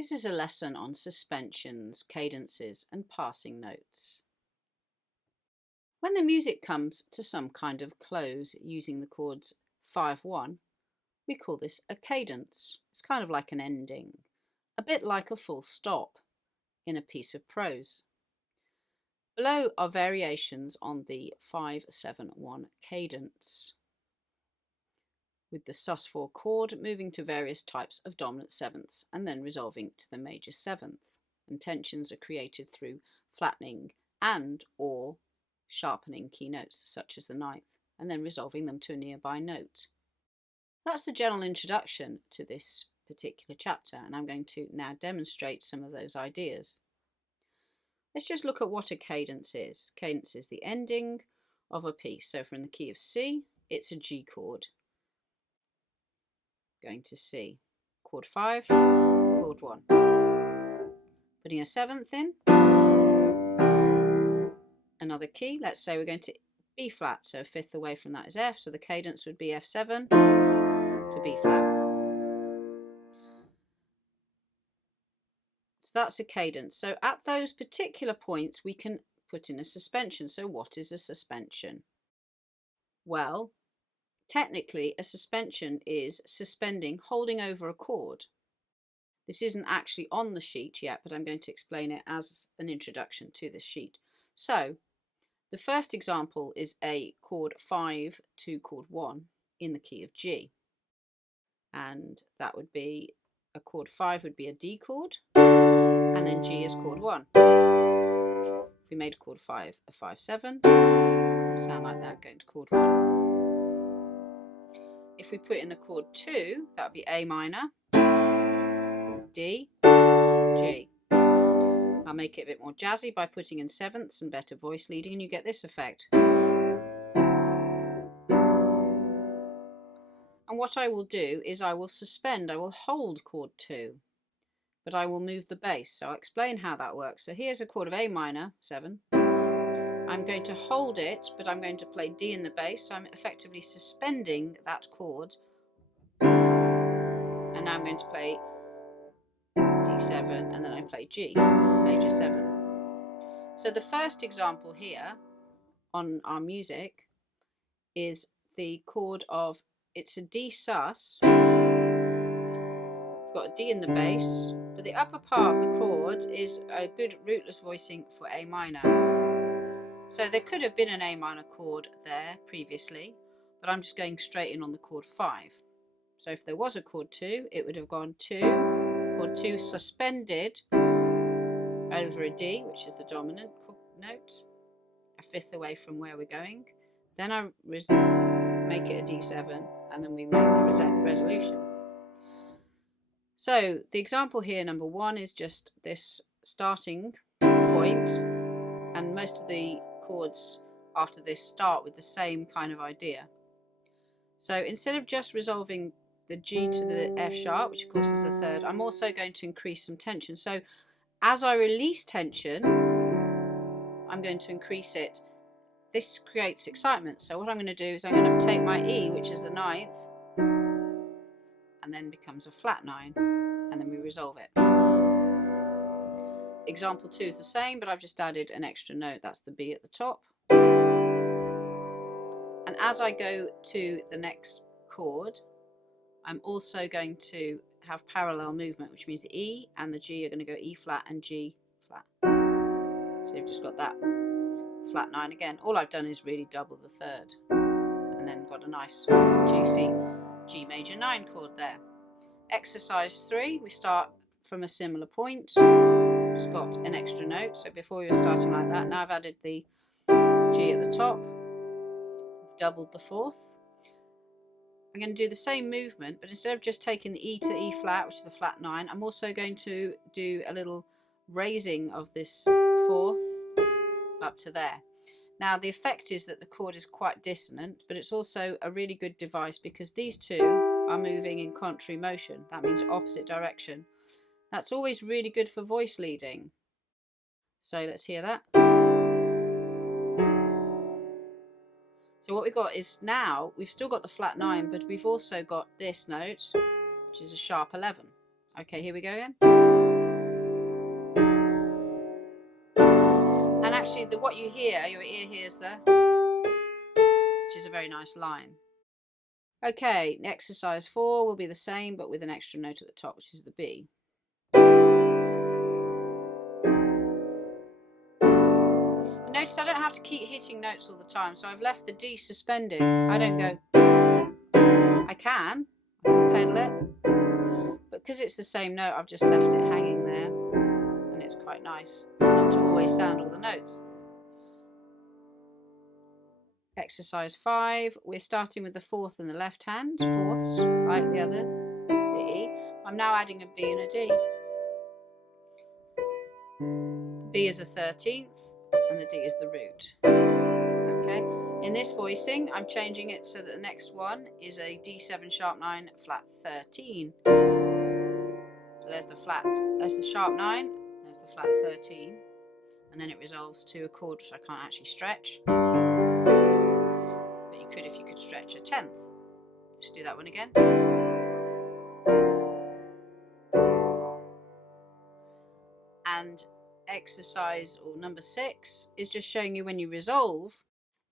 This is a lesson on suspensions, cadences and passing notes. When the music comes to some kind of close using the chords 5-1, we call this a cadence. It's kind of like an ending, a bit like a full stop in a piece of prose. Below are variations on the 5-7-1 cadence, with the sus4 chord moving to various types of dominant sevenths and then resolving to the major seventh. And tensions are created through flattening and or sharpening key notes such as the ninth and then resolving them to a nearby note. That's the general introduction to this particular chapter, and I'm going to now demonstrate some of those ideas. Let's just look at what a cadence is. Cadence is the ending of a piece. So from the key of C, it's a G chord. Going to C, chord 5, chord 1. Putting a seventh in, another key. Let's say we're going to B flat, so a fifth away from that is F, so the cadence would be F7 to B flat. So that's a cadence. So at those particular points we can put in a suspension. So what is a suspension? Well, technically a suspension is suspending, holding over a chord. This isn't actually on the sheet yet, but I'm going to explain it as an introduction to this sheet. So the first example is a chord 5 to chord 1 in the key of G. And that would be a chord 5 would be a D chord, and then G is chord 1. If we made chord 5 a 5-7, sound like that going to chord 1. If we put in the chord 2, that would be A minor, D, G. I'll make it a bit more jazzy by putting in sevenths and better voice leading, and you get this effect. And what I will do is I will suspend, I will hold chord 2, but I will move the bass. So I'll explain how that works. So here's a chord of A minor, 7. I'm going to hold it, but I'm going to play D in the bass, so I'm effectively suspending that chord. And now I'm going to play D7, and then I play G, major 7. So the first example here on our music is the chord of, it's a D sus. We've got a D in the bass, but the upper part of the chord is a good rootless voicing for A minor. So there could have been an A minor chord there previously, but I'm just going straight in on the chord 5. So if there was a chord 2, it would have gone 2, chord 2 suspended over a D, which is the dominant note, a fifth away from where we're going. Then I make it a D7, and then we make the resolution. So the example here, number 1, is just this starting point, and most of the chords after this start with the same kind of idea. So instead of just resolving the G to the F sharp, which of course is a third, I'm also going to increase some tension. So as I release tension, I'm going to increase it. This creates excitement. So what I'm going to do is I'm going to take my E, which is the ninth, and then becomes a flat 9, and then we resolve it. Example 2 is the same, but I've just added an extra note. That's the B at the top. And as I go to the next chord, I'm also going to have parallel movement, which means the E and the G are going to go E flat and G flat. So you've just got that flat 9 again. All I've done is really double the third, and then got a nice juicy G major 9 chord there. Exercise 3, we start from a similar point. Just got an extra note, so before we were starting like that, now I've added the G at the top, doubled the fourth. I'm going to do the same movement, but instead of just taking the E to E flat, which is the flat 9, I'm also going to do a little raising of this fourth up to there. Now the effect is that the chord is quite dissonant, but it's also a really good device because these two are moving in contrary motion. That means opposite direction. That's always really good for voice leading. So let's hear that. So what we've got is now, we've still got the flat 9, but we've also got this note, which is a sharp 11. Okay, here we go again. actually what you hear, your ear hears the, which is a very nice line. Okay, exercise 4 will be the same but with an extra note at the top, which is the B. And notice I don't have to keep hitting notes all the time, so I've left the D suspended. I don't go, I can pedal it, but because it's the same note, I've just left it hanging there, and it's quite nice not to always sound all the notes. Exercise 5, we're starting with the 4th in the left hand, 4ths, like the other, the E. I'm now adding a B and a D. The B is the 13th, and the D is the root. Okay, in this voicing, I'm changing it so that the next one is a D7 sharp 9 flat 13. So there's the flat, there's the sharp 9, there's the flat 13, and then it resolves to a chord which I can't actually stretch. But you could if you could stretch a 10th. Just do that one again. And exercise, or number 6, is just showing you when you resolve,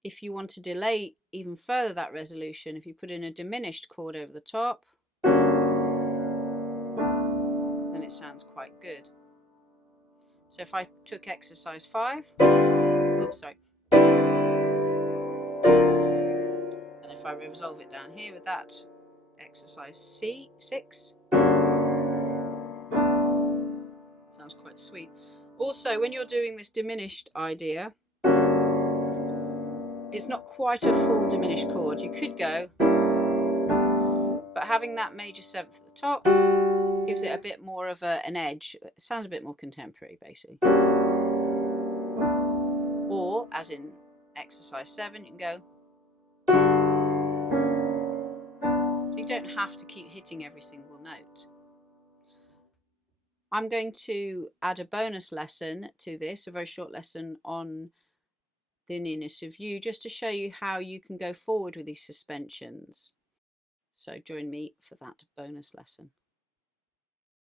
if you want to delay even further that resolution, if you put in a diminished chord over the top, then it sounds quite good. So if I took exercise 5, oops, sorry, and if I resolve it down here with that, exercise 6, sounds quite sweet. Also, when you're doing this diminished idea, it's not quite a full diminished chord. You could go, but having that major 7th at the top gives it a bit more of an edge. It sounds a bit more contemporary, basically. Or, as in exercise 7, you can go. So you don't have to keep hitting every single note. I'm going to add a bonus lesson to this, a very short lesson on the nearness of you, just to show you how you can go forward with these suspensions. So join me for that bonus lesson.